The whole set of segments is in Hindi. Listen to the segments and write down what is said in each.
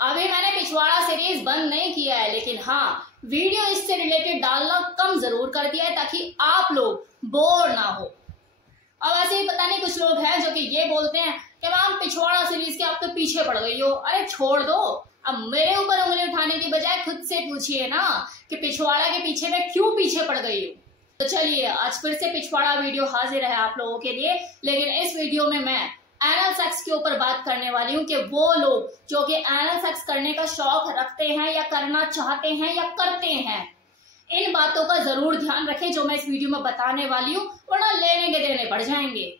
अभी मैंने पिछवाड़ा सीरीज बंद नहीं किया है, लेकिन हाँ वीडियो इससे रिलेटेड डालना कम जरूर कर दिया है ताकि आप लोग बोर ना हो। अब ऐसे ही पता नहीं कुछ लोग हैं जो कि ये बोलते हैं कि मैम पिछवाड़ा सीरीज के आप तो पीछे पड़ गई हो। अरे छोड़ दो, अब मेरे ऊपर उंगली उठाने की बजाय खुद से पूछिए ना कि पिछवाड़ा के पीछे मैं क्यों पीछे पड़ गई हूँ। तो चलिए आज फिर से पिछवाड़ा वीडियो हाजिर है आप लोगों के लिए, लेकिन इस वीडियो में मैं एनल सेक्स के ऊपर बात करने वाली हूँ कि वो लोग जो कि एनल सेक्स करने का शौक रखते हैं या करना चाहते हैं या करते हैं, इन बातों का जरूर ध्यान रखें जो मैं इस वीडियो में बताने वाली हूँ, वरना लेने के देने बढ़ जाएंगे।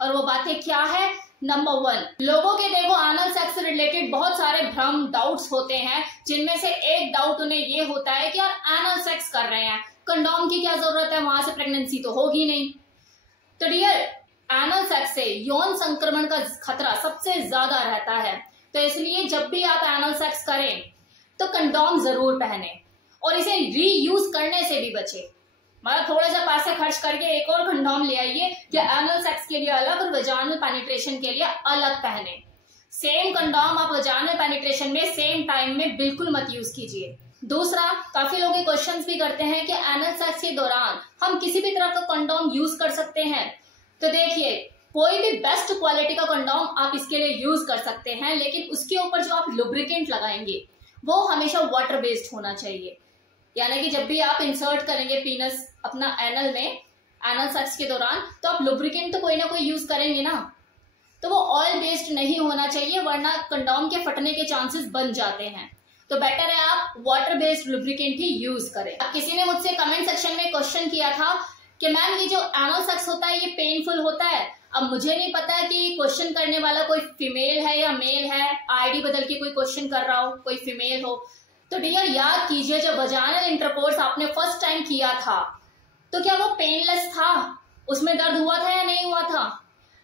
और वो बातें क्या है? नंबर 1, लोगों के देखो एनल सेक्स से रिलेटेड बहुत सारे भ्रम डाउट्स होते हैं, जिनमें से एक डाउट उन्हें ये होता है कि यार एनल सेक्स कर रहे हैं, कंडोम की क्या जरूरत है, वहां से प्रेगनेंसी तो होगी नहीं। तो डियर, एनल सेक्स से यौन संक्रमण का खतरा सबसे ज्यादा रहता है, तो इसलिए जब भी आप एनल सेक्स करें तो कंडोम जरूर पहने और इसे रीयूज करने से भी बचे। मतलब थोड़ा सा पैसे खर्च करके एक और कंडोम ले आइए कि एनल सेक्स के लिए अलग और वजाइनल पेनिट्रेशन के लिए अलग पहने। सेम कंडोम आप वजाइनल पेनिट्रेशन में सेम टाइम में बिल्कुल मत यूज कीजिए। दूसरा, काफी लोग क्वेश्चंस भी करते हैं कि एनल सेक्स के दौरान हम किसी भी तरह का कंडोम यूज कर सकते हैं। तो देखिए, कोई भी बेस्ट क्वालिटी का कंडोम आप इसके लिए यूज कर सकते हैं, लेकिन उसके ऊपर जो आप लुब्रिकेंट लगाएंगे वो हमेशा वाटर बेस्ड होना चाहिए। यानी कि जब भी आप इंसर्ट करेंगे पीनस अपना एनल में एनल सेक्स के दौरान, तो आप लुब्रिकेंट तो कोई ना कोई यूज करेंगे ना, तो वो ऑयल बेस्ड नहीं होना चाहिए, वरना कंडोम के फटने के चांसेस बन जाते हैं। तो बेटर है आप वाटर बेस्ड लुब्रिकेंट ही यूज करें। अब किसी ने मुझसे कमेंट सेक्शन में क्वेश्चन किया था कि मैम ये जो एनल सेक्स होता है ये पेनफुल होता है। अब मुझे नहीं पता कि क्वेश्चन करने वाला कोई फीमेल है या मेल है, आईडी बदल के कोई क्वेश्चन कर रहा हो, कोई फीमेल हो। तो डियर याद कीजिए, जब वजाइनल इंटरकोर्स आपने फर्स्ट टाइम किया था तो क्या वो पेनलेस था? उसमें दर्द हुआ था या नहीं हुआ था?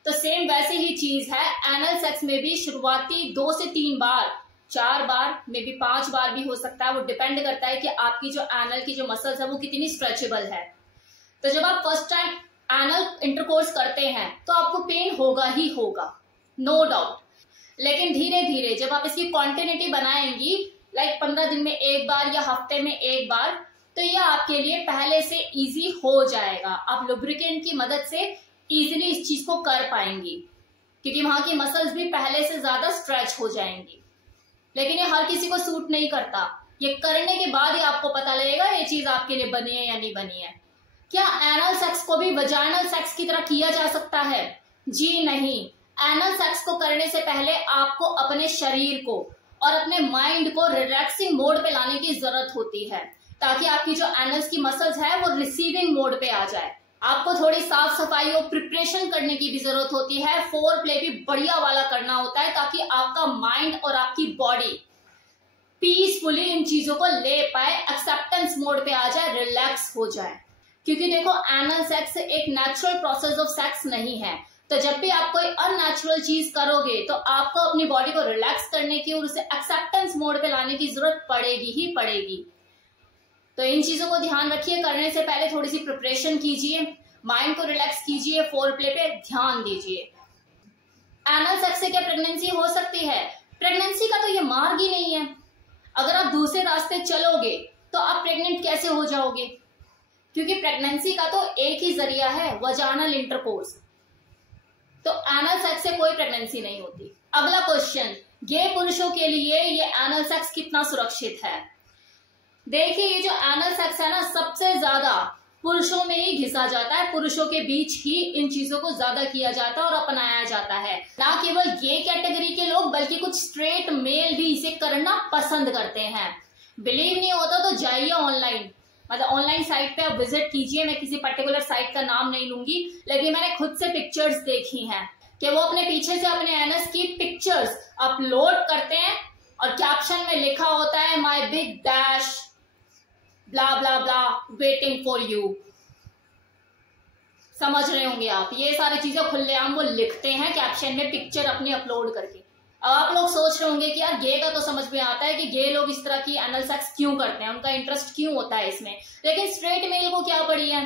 तो सेम वैसे ही चीज है एनल सेक्स में भी। शुरुआती 2 से 3 बार, 4 बार, मे बी 5 बार भी हो सकता है, वो डिपेंड करता है कि आपकी जो एनल की जो मसल्स है वो कितनी स्ट्रेचेबल है। तो जब आप फर्स्ट टाइम एनल इंटरकोर्स करते हैं तो आपको पेन होगा ही होगा, नो डाउट। लेकिन धीरे धीरे जब आप इसकी क्वांटिटी बनाएंगी, लाइक 15 दिन में एक बार या हफ्ते में एक बार, तो यह आपके लिए पहले से इजी हो जाएगा। आप लुब्रिकेंट की मदद से इजीली इस चीज को कर पाएंगी, क्योंकि वहां की मसल्स भी पहले से ज्यादा स्ट्रेच हो जाएंगी। लेकिन ये हर किसी को सूट नहीं करता, ये करने के बाद ही आपको पता लगेगा ये चीज आपके लिए बनी है या नहीं बनी है। क्या एनल सेक्स को भी वजाइनल सेक्स की तरह किया जा सकता है? जी नहीं। एनल सेक्स को करने से पहले आपको अपने शरीर को और अपने माइंड को रिलैक्सिंग मोड पे लाने की जरूरत होती है, ताकि आपकी जो एनल्स की मसल्स है वो रिसीविंग मोड पे आ जाए। आपको थोड़ी साफ सफाई और प्रिपरेशन करने की भी जरूरत होती है। फोर प्ले भी बढ़िया वाला करना होता है, ताकि आपका माइंड और आपकी बॉडी पीसफुली इन चीजों को ले पाए, एक्सेप्टेंस मोड पे आ जाए, रिलैक्स हो जाए। क्योंकि देखो, एनल सेक्स एक नेचुरल प्रोसेस ऑफ सेक्स नहीं है। तो जब भी आप कोई अननेचुरल चीज करोगे तो आपको अपनी बॉडी को रिलैक्स करने की और उसे एक्सेप्टेंस मोड पे लाने की जरूरत पड़ेगी ही पड़ेगी। तो इन चीजों को ध्यान रखिए। करने से पहले थोड़ी सी प्रिपरेशन कीजिए, माइंड को रिलैक्स कीजिए, फोर प्ले पे ध्यान दीजिए। एनल सेक्स से क्या प्रेगनेंसी हो सकती है? प्रेगनेंसी का तो ये मार्ग ही नहीं है। अगर आप दूसरे रास्ते चलोगे तो आप प्रेग्नेंट कैसे हो जाओगे? क्योंकि प्रेगनेंसी का तो एक ही जरिया है, वजाइनल इंटरकोर्स। तो एनल सेक्स से कोई प्रेगनेंसी नहीं होती। अगला क्वेश्चन, गे पुरुषों के लिए ये एनल सेक्स कितना सुरक्षित है? देखिए, ये जो एनल सेक्स है ना, सबसे ज्यादा पुरुषों में ही घिसा जाता है। पुरुषों के बीच ही इन चीजों को ज्यादा किया जाता है और अपनाया जाता है। ना केवल गे कैटेगरी के लोग, बल्कि कुछ स्ट्रेट मेल भी इसे करना पसंद करते हैं। बिलीव नहीं होता तो जाइए ऑनलाइन, मतलब ऑनलाइन साइट पे आप विजिट कीजिए। मैं किसी पर्टिकुलर साइट का नाम नहीं लूंगी, लेकिन मैंने खुद से पिक्चर्स देखी हैं कि वो अपने पीछे से अपने एनस की पिक्चर्स अपलोड करते हैं और कैप्शन में लिखा होता है my big dash blah blah blah waiting for you. समझ रहे होंगे आप, ये सारी चीजें खुलेआम वो लिखते हैं कैप्शन में, पिक्चर अपनी अपलोड करके। अब आप लोग सोच रहे होंगे कि यार गे का तो समझ में आता है कि गे लोग इस तरह की एनल सेक्स क्यों करते हैं, उनका इंटरेस्ट क्यों होता है इसमें, लेकिन स्ट्रेट मेल को क्या पड़ी है?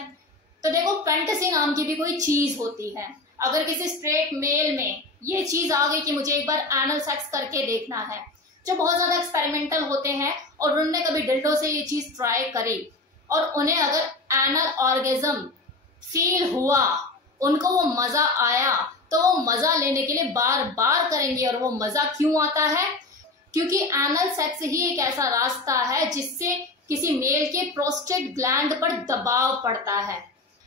तो देखो, फैंटेसी नाम की भी कोई चीज होती है। अगर किसी स्ट्रेट मेल में ये चीज आ गई कि मुझे एक बार एनल सेक्स करके देखना है, जो बहुत ज्यादा एक्सपेरिमेंटल होते हैं और उन्होंने कभी डिल्डो से ये चीज ट्राई करी और उन्हें अगर एनल ऑर्गेज्म फील हुआ, उनको वो मजा आया, तो वो मजा लेने के लिए बार बार करेंगे। और वो मजा क्यों आता है? क्योंकि एनल सेक्स ही एक ऐसा रास्ता है जिससे किसी मेल के प्रोस्टेट ग्लैंड पर दबाव पड़ता है।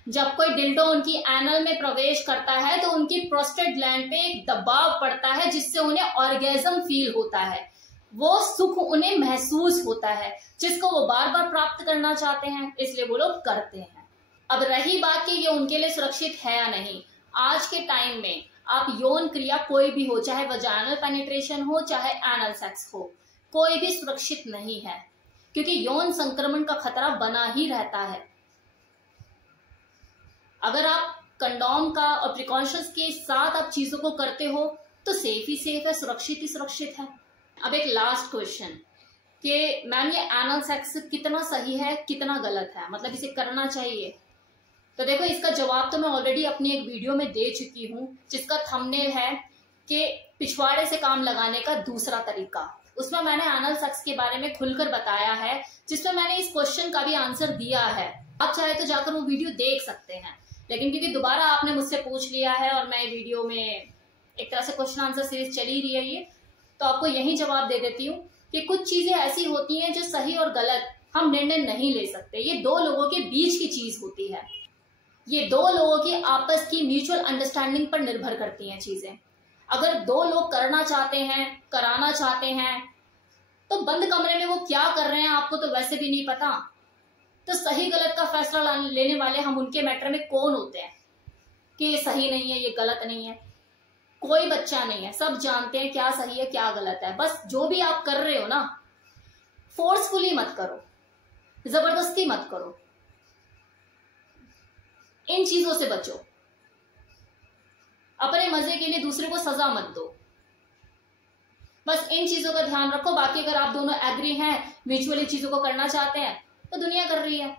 जब कोई डिल्डो उनकी एनल में प्रवेश करता है तो उनकी प्रोस्टेट ग्लैंड पे एक दबाव पड़ता है जिससे उन्हें ऑर्गेज्म फील होता है, वो सुख उन्हें महसूस होता है जिसको वो बार बार प्राप्त करना चाहते हैं, इसलिए वो लोग करते हैं। अब रही बात कि ये उनके लिए सुरक्षित है या नहीं, आज के टाइम में आप यौन क्रिया कोई भी हो, चाहे वजाइनल पेनिट्रेशन हो चाहे एनल सेक्स हो, कोई भी सुरक्षित नहीं है क्योंकि यौन संक्रमण का खतरा बना ही रहता है। अगर आप कंडोम का और प्रिकॉशंस के साथ आप चीजों को करते हो तो सेफ ही सेफ है, सुरक्षित ही सुरक्षित है। अब एक लास्ट क्वेश्चन कि मैम ये एनल सेक्स कितना सही है कितना गलत है, मतलब इसे करना चाहिए? तो देखो इसका जवाब तो मैं ऑलरेडी अपनी एक वीडियो में दे चुकी हूँ जिसका थंबनेल है कि पिछवाड़े से काम लगाने का दूसरा तरीका। उसमें मैंने एनल सेक्स के बारे में खुलकर बताया है, जिसमें मैंने इस क्वेश्चन का भी आंसर दिया है। आप चाहे तो जाकर वो वीडियो देख सकते हैं, लेकिन क्योंकि दोबारा आपने मुझसे पूछ लिया है और मैं वीडियो में एक तरह से क्वेश्चन आंसर सीरीज चली रही है ये, तो आपको यही जवाब दे देती हूँ कि कुछ चीजें ऐसी होती हैं जो सही और गलत हम निर्णय नहीं ले सकते। ये दो लोगों के बीच की चीज होती है, ये दो लोगों की आपस की म्यूचुअल अंडरस्टैंडिंग पर निर्भर करती हैं चीजें। अगर दो लोग करना चाहते हैं, कराना चाहते हैं, तो बंद कमरे में वो क्या कर रहे हैं आपको तो वैसे भी नहीं पता, तो सही गलत का फैसला लेने वाले हम उनके मैटर में कौन होते हैं कि ये सही नहीं है ये गलत नहीं है? कोई बच्चा नहीं है, सब जानते हैं क्या सही है क्या गलत है। बस जो भी आप कर रहे हो ना, फोर्सफुली मत करो, जबरदस्ती मत करो, इन चीजों से बचो, अपने मजे के लिए दूसरे को सजा मत दो। बस इन चीजों का ध्यान रखो। बाकी अगर आप दोनों एग्री हैं, म्यूचुअली चीजों को करना चाहते हैं, तो दुनिया कर रही है,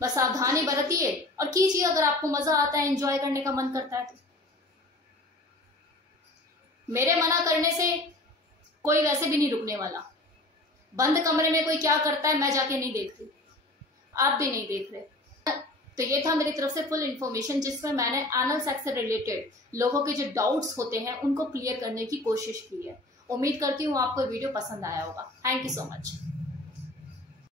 बस सावधानी बरतिए और कीजिए अगर आपको मजा आता है, एंजॉय करने का मन करता है तो। मेरे मना करने से कोई वैसे भी नहीं रुकने वाला। बंद कमरे में कोई क्या करता है मैं जाके नहीं देख रही, आप भी नहीं देख रहे। तो ये था मेरी तरफ से फुल इन्फॉर्मेशन जिसमें मैंने एनल सेक्स से रिलेटेड लोगों के जो डाउट्स होते हैं उनको क्लियर करने की कोशिश की है। उम्मीद करती हूँ आपको वीडियो पसंद आया होगा। Thank you so much.